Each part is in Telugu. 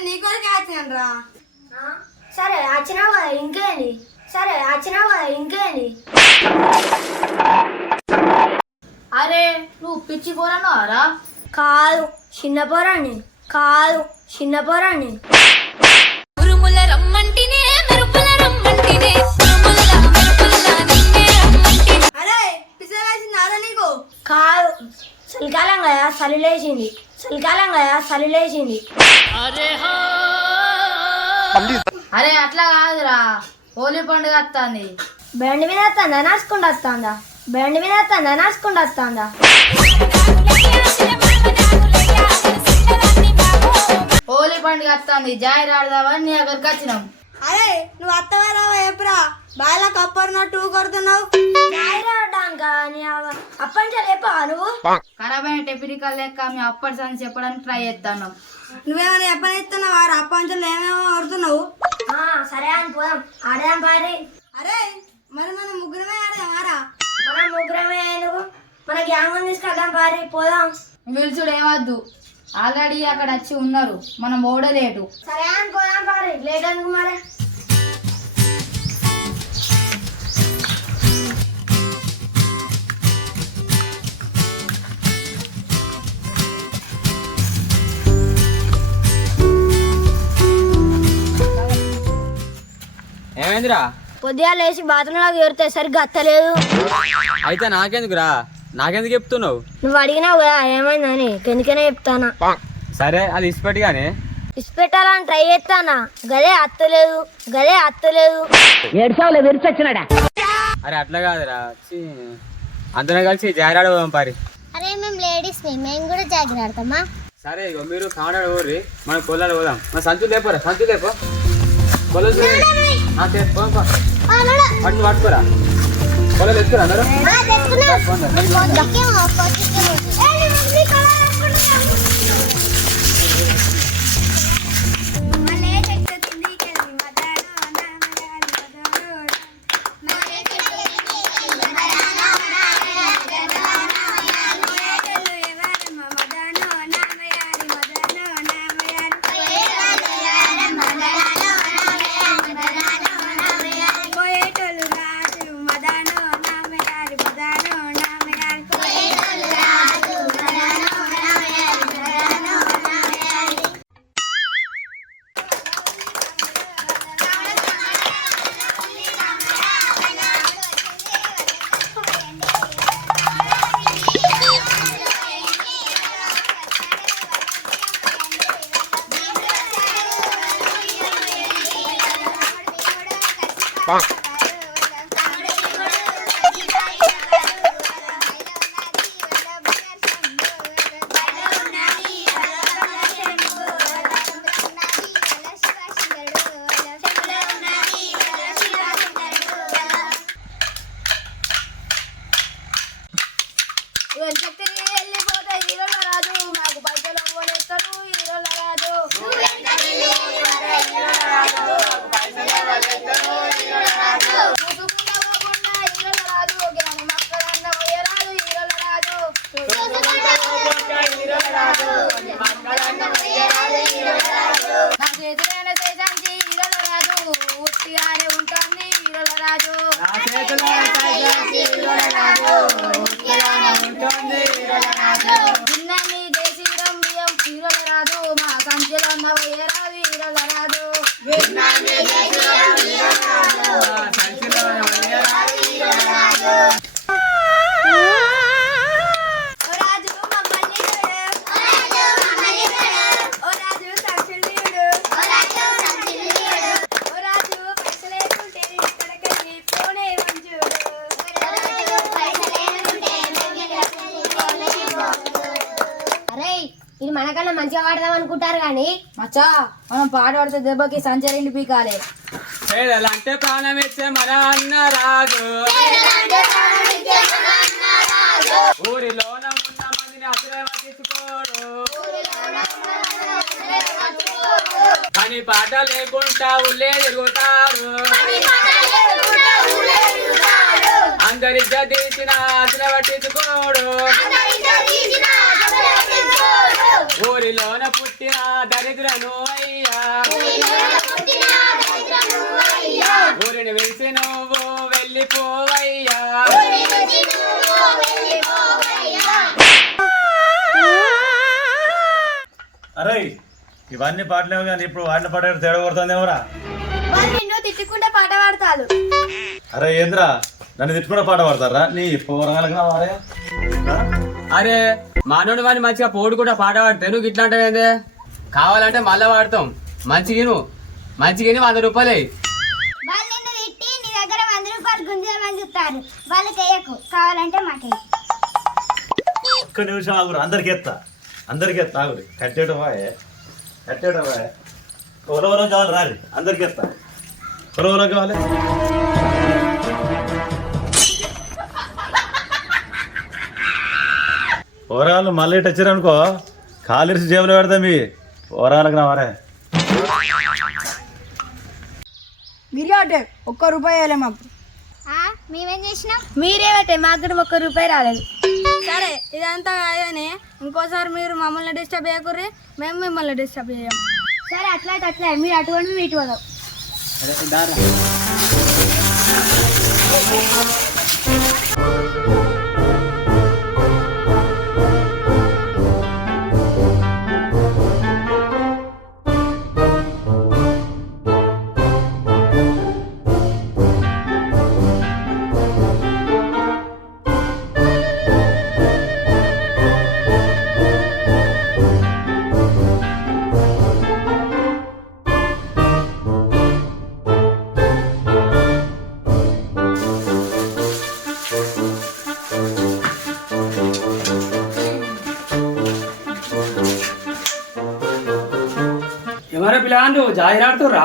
నేను నీ కొరకే వచ్చాను రా. సరే వచ్చినావు కదా ఇంకేంది, సరే వచ్చినావు కదా ఇంకేంది. అరే నువ్వు పిచ్చి పోరాను కాదు చిన్న పోరాన్ని, కాదు చిన్న పోరాన్ని. అరే పిసలేసిందారా నీకు? కాదు చలికాలం కదా చలి లేచింది, చలికాలం కదా చలి లేచింది. అరే అట్లా కాదురా, హోలీ పండుగ వస్తుంది. బెండ్ మీద వస్తుందా నాసుకుంటూ వస్తుందా, బెండ్ మీద వస్తుందా నాసుకుంటూ వస్తుందా. హోలీ పండుగ వస్తుంది, జాయిర్ ఆడదామని నీ దగ్గరికి వచ్చినాం. అరే నువ్వు అత్తవా రావా ఎప్పుడా? బాగా కప్పరినట్టు కొడుతున్నావు. అప్పటి నుంచి లేపా నువ్వు. ఖరాబ్ అయిన టెపిరికల్ లెక్క మీ అప్పటి అని చెప్పడానికి ట్రై చేస్తాను. నువ్వేమైనా ఎప్పుడు ఇస్తున్నావు? వారు అప్పంచలు ఏమేమో కొడుతున్నావు. సరే అని పోదాం, ఆడదాం పారి. అరే మరి మనం ముగ్గురమే ఆడదామారా? మనం ముగ్గురమే ఎందుకు, మన గ్యాంగ్ తీసుకెళ్దాం పారి పోదాం. పిలుచుడు ఏమద్దు, ఆల్రెడీ అక్కడ వచ్చి ఉన్నారు, మనం ఓడలేటు. సరే అని పోదాం పారి, లేట్ ఎందుకు మరి. ఏమైందిరా? పొద్దుగా లేచి బాత్రూంలోకి ఏరితే సరిగ్గా అత్తలేదు. అయితే నాకెందుకురా, నాకెందుకు చెప్తున్నావు? నువ్వు అడిగినావు కదా ఏమైందని, ఎందుకనే చెప్తానా. సరే అది ఇసిపెట్టిగానే. ఇసిపెట్టాలని ట్రై చేస్తానా, గదే అత్తలేదు, గదే అత్తలేదు. అరే అట్లా కాదురా, అందరం కలిసి జారాడ పోదాం పారి. అరే మేము లేడీస్ మేము కూడా జాగ్రత్త ఆడతామా. సరే ఇగో మీరు కానాడు ఊర్రి, మనం పొలాలు పోదాం. మన సంచులు లేపోరా, సంచులు లేపో, పొలాలు పట్టుకోరా, పొలాలు ఎత్తుకురా అందరూ. ఇది మనకన్నా మంచిగా వాడదాం అనుకుంటారు కానీ మచ్చా మనం పాట పాడితే దెబ్బకి సంచరిండి పీకాలి. అంటే ప్రాణం ఇచ్చే మన అన్న రాజు, ఊరిలోన ఉన్న మందిని అసలే పట్టించుకోడు, కానీ పాట లేకుండా ఉల్లే తిరుగుతారు, అందరి తీసిన అసలే పట్టించుకోడు, ఊరిలోన పుట్టిన దరిద్రను అయ్యా, ఇవన్నీ పాటలేవు కానీ ఇప్పుడు వాడిన పాట తేడా కొడుతుంది ఎవరా? వాళ్ళు నిన్ను తిట్టుకుంటే పాట పాడతారు. అరే ఏంద్రా నన్ను తిట్టుకుంటే పాట పాడతారా? నీ పోరగాలగా వారే. అరే మానవుడు వాడిని మంచిగా పోడు కూడా పాట పాడితే నువ్వు ఇట్లా అంటే కావాలంటే మళ్ళీ వాడతాం. మంచిగిను 100 రూపాయలే. వాళ్ళు నిన్ను తిట్టి నీ దగ్గర 100 రూపాయలు గుంజేయమని చెప్తారు. వాళ్ళకి వేయకు, కావాలంటే మాకే. ఒక్క నిమిషం ఆగురు, అందరికి ఎత్తా ఆగురు. కట్టేయడం ఎవరెవరో కావాలి రారి, అందరికి ఎత్తా. ఎవరెవరో కావాలి? పోరాలు మళ్ళీ ఇటు వచ్చారనుకో కాలిరిసి జేబులో పెడతా మీ పోరాలకు రావారే. మీరే అంటే ₹1 వేయలే మాకు. మేమేం చేసినాం? మీరే పెట్టే మాకు కూడా ₹1 రాలేదు. సరే ఇదంతా కాదని ఇంకోసారి మీరు మమ్మల్ని డిస్టర్బ్ చేయకూరి, మేము మిమ్మల్ని డిస్టర్బ్ చేయం. సరే అట్లా మీరు అటువంటి మేము ఇటు పోదాం. ఎవరే పిల్లలు జాయిరాడుతురా?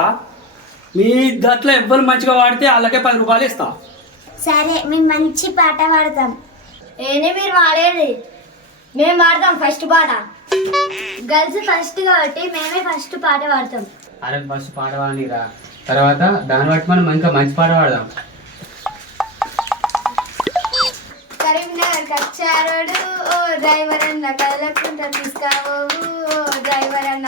మీ దాంట్లో ఎవ్వరు మంచిగా వాడితే వాళ్ళకే ₹10 ఇస్తా. సరే మేము మంచి పాట పాడతాం. ఏనే మీరు వాడేది? మేము పాడతాం ఫస్ట్ పాట. గర్ల్స్ ఫస్ట్ కాబట్టి మేమే ఫస్ట్ పాట పాడతాం. అరే ఫస్ట్ పాట పాడిరా, తర్వాత దాన్ని బట్టి మనం ఇంకా మంచి పాట పాడదాం. కరీంనగర్ కచ్చారోడు ఓ డ్రైవర్ అన్న కదలకుండా తీసుకోవు ఓ డ్రైవర్ అన్న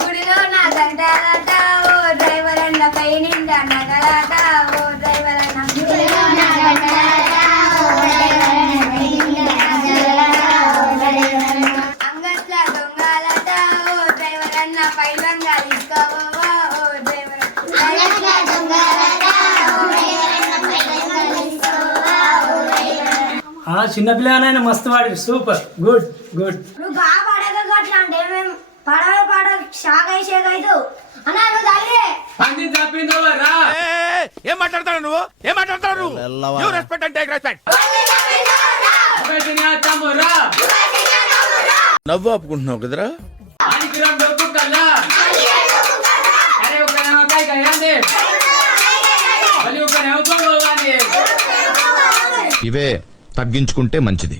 గుడిలో నా గంటలాట ఓ డ్రైవర్ అన్న పై నిండా నగలాట ఓ డ్రైవర్ అన్న అంగట్ల దొంగలాట ఓ డ్రైవర్ అన్న పై రంగా తీసుకోవా ఓ డ్రైవర్ చిన్నపిల్లనైనా మస్తు వాడి, సూపర్, గుడ్. నువ్వు బాగా పాడగా అట్లా అంటే మేము పాడ షాక్ అవుతూ అన్నా నువ్వు తల్లి పంది తప్పిందోరా. ఏం మాట్లాడతాడు నువ్వు? You respect and take respect. నవ్వు ఆపుకుంటున్నావు కదరా? ఇవే తగ్గించుకుంటే మంచిది.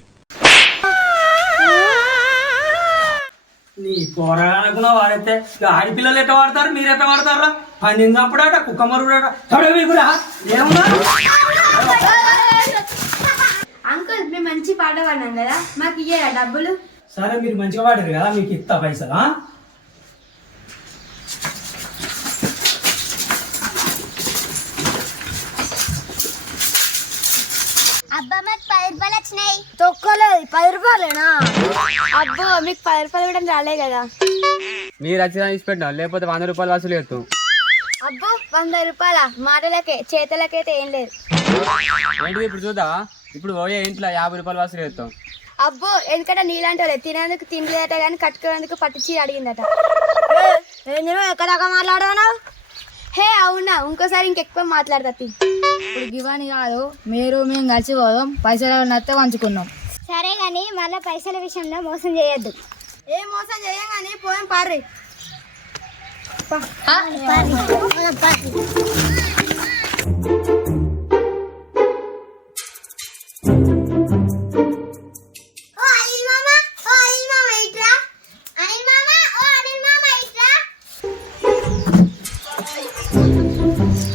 నీ పోరాడుకున్నా వాడైతే ఆడపిల్లలు ఎట్లా వాడతారు, మీరు ఎట్లా వాడతారా? పందిని చంపుడాట, కుక్క మరుగుడాట, కూడా ఏమన్నా? అంకుల్ మేము మంచి పాట పాడినాం కదా, మాకు ఇయ్యరా డబ్బులు? సరే మీరు మంచిగా వాడారు కదా, మీకు ఇస్తా పైసలు. అబ్బా మాకు 10 రూపాయలు వచ్చినాయి. తొక్కలేదు ₹10. అబ్బో మీకు ₹10 కూడా రాలే కదా. మీరు వచ్చిన ఇచ్చిపెట్టినా, లేకపోతే ₹100 వసూలు చేస్తాం. అబ్బో ₹100 మాటలకే, చేతలకైతే ఏం లేదు. ఏంటిది ఇప్పుడు చూద్దా? ఇప్పుడు పోయే ఇంట్లో ₹50 వసూలు చేస్తాం. అబ్బో ఎందుకంటే నీలాంటి వాళ్ళే తినేందుకు తినలేదట కానీ కట్టుకునేందుకు పట్టుచి అడిగిందట. ఎక్కదాకా మాట్లాడాను? హే అవునా, ఇంకోసారి ఇంకెక్కువ మాట్లాడతా. ఇప్పుడు గివాని కాదు, మేము కలిసి పోదాం, పైసలు నచ్చ పంచుకున్నాం. సరే కానీ మళ్ళీ పైసల విషయంలో మోసం చేయొద్దు. ఏ మోసం చేయంగానే పోయాం పార్రి.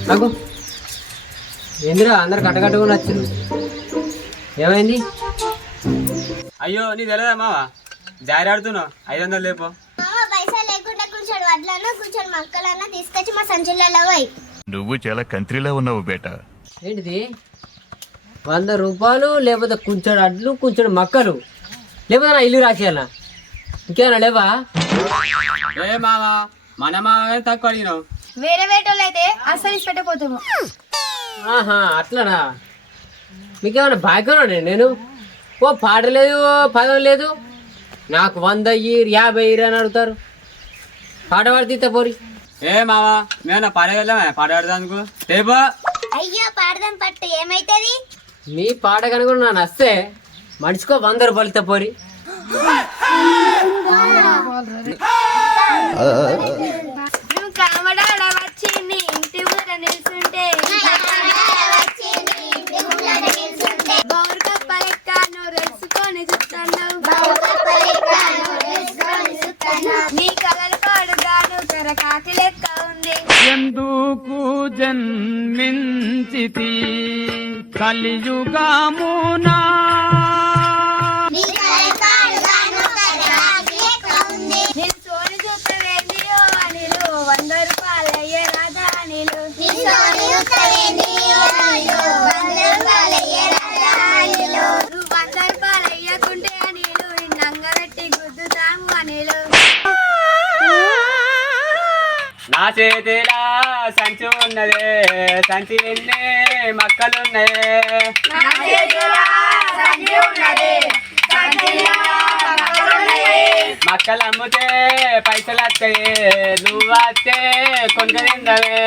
నాకు ఏందిరా అందరు కట్టకట్టుకుని వచ్చారు, ఏమైంది? అయ్యో నీ తెలియదా మావా, జాయిరాడుతున్నావు. 500 లేపో. పైసలు లేకుండా కూర్చోడు, వడ్లన్నా కూర్చొని మక్కలన్నా తీసుకొచ్చి మా సంచులలో పోయి. నువ్వు చాలా కంట్రీలో ఉన్నావు బేటా. ఏంటిది 100 రూపాయలు లేకపోతే కొంచెం అడ్లు కొంచెం మక్కలు లేకపోతే నా ఇల్లు రాసేయాలా ఇంకేనా లేవా? ఏ మామ మన మామ తక్కువ అడిగినావు. వేరే వేటోళ్ళు అయితే అస్సలు ఇచ్చి పెట్టకపోతాము. ఆహా అట్లనా? మీకేమైనా బాగా నేను ఓ పాట లేదు ఓ పదం లేదు, నాకు 100 ఇయ్యి 50 ఇయ్యి అని అడుగుతారు. పాట పాడితే పోరి. ఏ మామ మేము పాట వెళ్దామే, పాట పాడదానికి రేపు. అయ్యో పాడదాం పట్టు ఏమైతుంది? మీ పాట కనుక నా నస్తే మనిషికో 100 రూపాయలు ఇస్తే పోరి. నువ్వు కామడాడ వచ్చి నీ ఇంటి ఊర నిల్చుంటే బౌరు కప్ప లెక్క నువ్వు రెచ్చుకొని చూస్తున్నావు. నీ కలలు పాడుగాను కరకాకి లెక్క ఉంది. ఎందుకు జన్మించితి కలియుగమునా నేను సోని చూపవేందియో అనిలు 100 రూపాయలు అయ్యే రాదా అనిలు. నువ్వు 100 రూపాయలు అయ్యకుంటే అనిలు నిన్నంగ పెట్టి గుద్దుతాము అనిలు. నా చేతిలా సంచి ఉన్నదే, సంచి నిన్నే మక్కలున్నాయే. మక్కలు అమ్ముతే పైసలు వస్తాయి, నువ్వు వస్తే కొనుక తిందవే.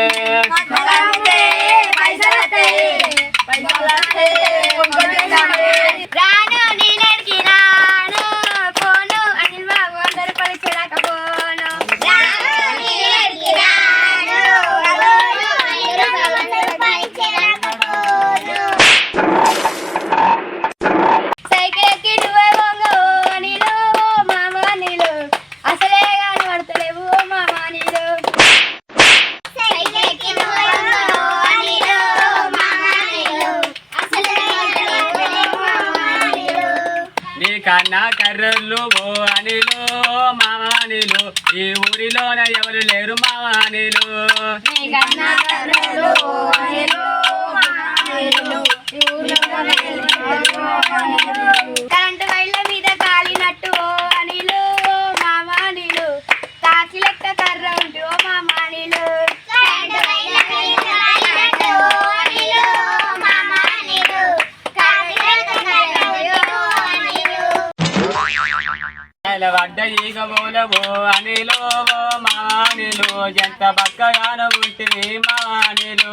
రాను నేనడికి రాను పోను అనిల్ బాబు 100 రూపాయలు ఇచ్చేదాకపోను. సైకిల్ ఎక్కి నువ్వే వంగవు అనిలు మామ అనిలు, అసలే గాని పడతలేవు మామ అనిలు. నీ కన్నా కర్రలు ఓ అనిలు మామ అనిలు, ఈ ఊరిలోన ఎవరు లేరు మామ అనిలు. కరెంటు వైర్ల మీద కాలినట్టు ఓ అనిలు మామ అనిలు, కాకి లెక్క కర్ర ఉంటూ ఓ మామ అనిలు. వడ్డ ఈగ బోలవో అనిలో ఓ మామ అనిలు, ఎంత బక్కగాను ఉంటుంది మామ అనిలు.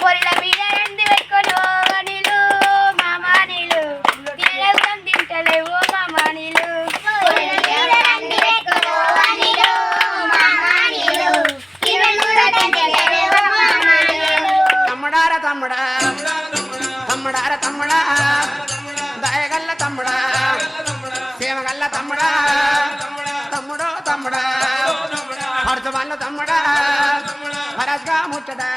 పొరిల మీద ఎండి పెట్టుకొని ఓ అనిలు మామ అనిలు, తినలేవు తింటలేవు ఓ మామ అనిలు. తమ్ముడార తమ్ముడా తమ్ముడార తమ్ముడా దయగల్ల తమ్ముడా సేమగల్ల తమ్ముడా తమ్ముడో తమ్ముడా పడుతు వాళ్ళ తమ్ముడా పరస్గా ముట్టడా